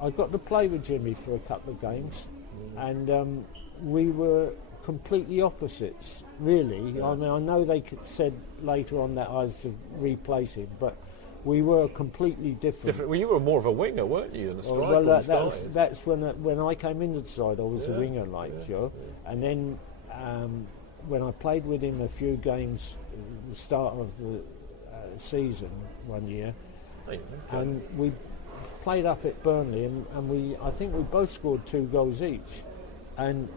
I got to play with Jimmy for a couple of games, and we were completely opposites, really. Yeah. I mean, I know they said later on that I was to replace him, but we were completely different. Well, you were more of a winger, weren't you, than a striker? Well, when you started? that's when I came into the side, I was a winger, Yeah. and then when I played with him a few games, the start of the season one year, and we played up at Burnley, and I think we both scored 2 goals each, and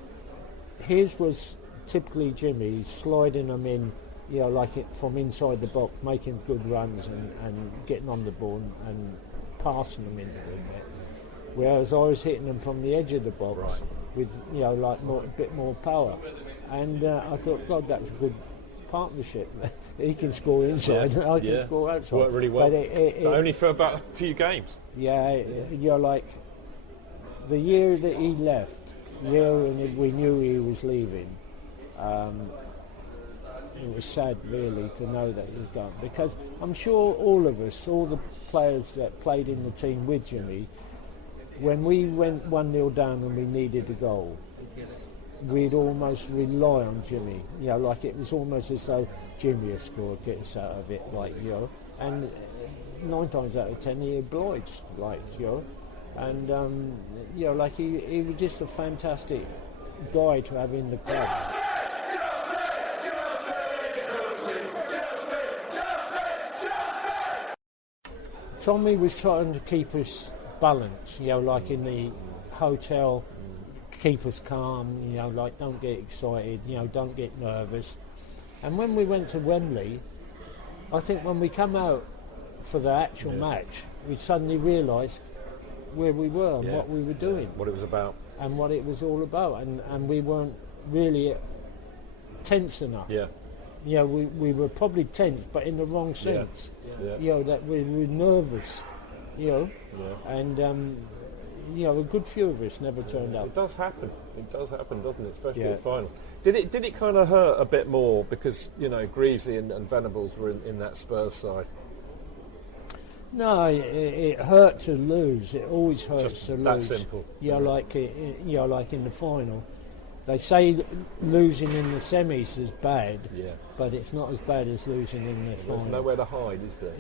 his was typically Jimmy sliding them in, like it from inside the box, making good runs and getting on the ball and passing them into the net. Whereas I was hitting them from the edge of the box with, like a bit more power. And I thought, God, that's a good partnership. He can score inside, and I can score outside. Worked really well, but only for about a few games. Yeah, like the year that he left, and we knew he was leaving. It was sad, really, to know that he was gone, because I'm sure all of us, all the players that played in the team with Jimmy, when we went 1-0 down and we needed a goal, we'd almost rely on Jimmy. Like it was almost as though Jimmy had scored, get us out of it, and 9 times out of 10 he obliged, and like he was just a fantastic guy to have in the club. Tommy was trying to keep us balanced, like in the hotel, keep us calm, like don't get excited, don't get nervous. And when we went to Wembley, I think when we come out for the actual match, we suddenly realised where we were and what we were doing. What it was about. And what it was all about. And we weren't really tense enough. Yeah. We were probably tense, but in the wrong sense. That we were nervous, and a good few of us never turned up. It does happen, doesn't it? Especially at finals. Did it kind of hurt a bit more because Greavesy and Venables were in that Spurs side? No, it hurt to lose. It always hurts Just to lose. that simple. Like in the final. They say losing in the semis is bad, but it's not as bad as losing in the final. There's nowhere to hide, is there?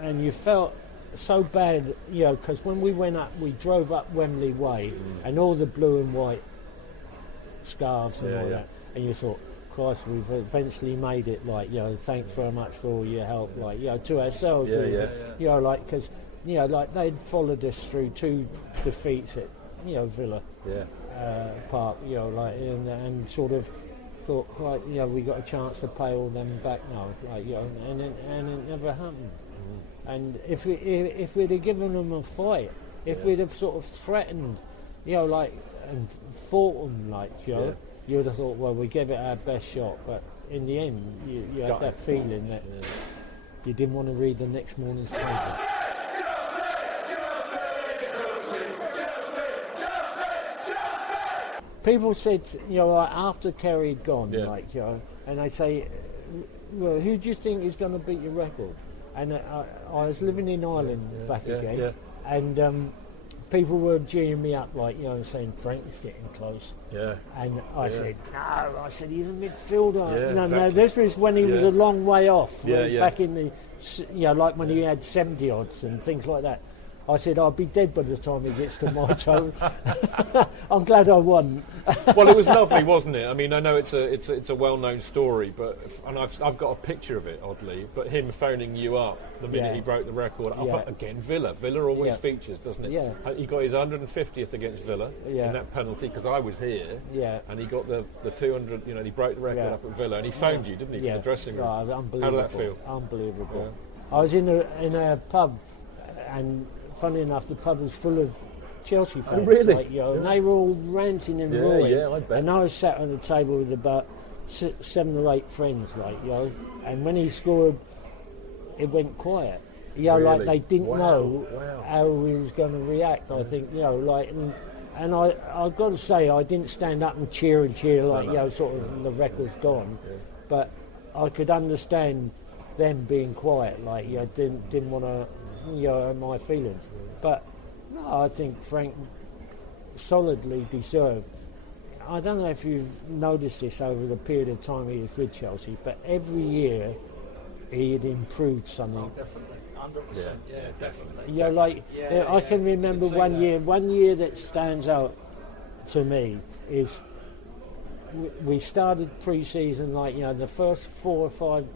And you felt so bad, because when we went up, we drove up Wembley Way, and all the blue and white scarves and all that, and you thought, Christ, we've eventually made it. Thanks very much for all your help. To ourselves, because they'd followed us through 2 defeats at Villa. Park, and sort of thought, right, we got a chance to pay all them back now, and it never happened. And if we'd have given them a fight, if we'd have sort of threatened, and fought them, you would have thought, well, we gave it our best shot, but in the end, you had that feeling that you didn't want to read the next morning's paper. People said, after Kerry had gone, and they say, well, who do you think is going to beat your record? And I was living in Ireland back again, and people were geeing me up, saying Frank's getting close. And I said, no, he's a midfielder. No, this was when he was a long way off, back in the, like when he had 70 odds and things like that. I said, I'll be dead by the time he gets to my toe. I'm glad I won. Well, it was lovely, wasn't it? I mean, I know it's a well-known story, and I've got a picture of it, oddly. But him phoning you up the minute he broke the record. Again, Villa always features, doesn't it? He got his 150th against Villa in that penalty because I was here. And he got the 200. He broke the record up at Villa, and he phoned you, didn't he, from the dressing room? Oh, unbelievable. How did that feel? Unbelievable. I was in a pub, and funny enough, the pub was full of Chelsea fans. Oh, really? And they were all ranting and roaring. I bet. And I was sat on the table with about 7 or 8 friends, and when he scored, it went quiet. Like they didn't know how he was going to react. I think, and I've got to say, I didn't stand up and cheer sort of the record's gone, but I could understand them being quiet, didn't want to, my feelings. But No, I think Frank solidly deserved. I don't know if you've noticed this over the period of time he was with Chelsea, but every year he had improved something. Oh, definitely. 100%. Yeah, definitely. You know, like I can remember one year that stands out to me is we started pre-season, like, you know, the first 4 or 5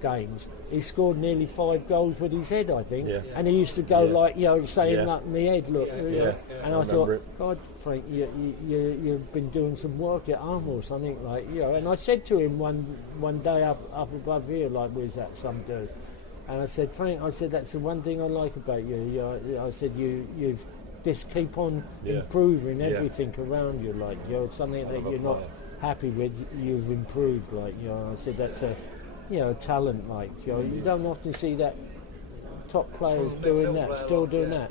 games he scored nearly 5 goals with his head, I think. And he used to go like, you know, saying like, my head, look. And I thought, God, Frank, you've been doing some work at Armour or something, like, you know. And I said to him one day up above here, like, we was at some dude, and I said, Frank, I said, that's the one thing I like about you. You know, I said, you've just keep on improving everything around you, like, you know, something that you're not happy with, you've improved, like, you know. I said, that's a, you know, talent, like, you know, you don't often see that top players doing that, still doing that.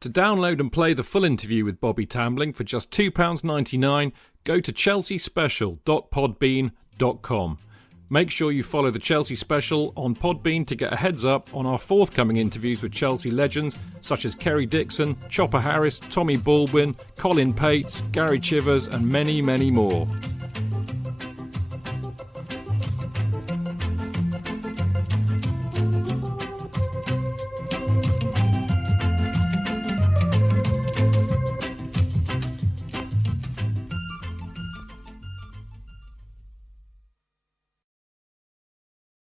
To download and play the full interview with Bobby Tambling for just £2.99, go to chelseaspecial.podbean.com. Make sure you follow the Chelsea Special on Podbean to get a heads up on our forthcoming interviews with Chelsea legends such as Kerry Dixon, Chopper Harris, Tommy Baldwin, Colin Pates, Gary Chivers and many, many more.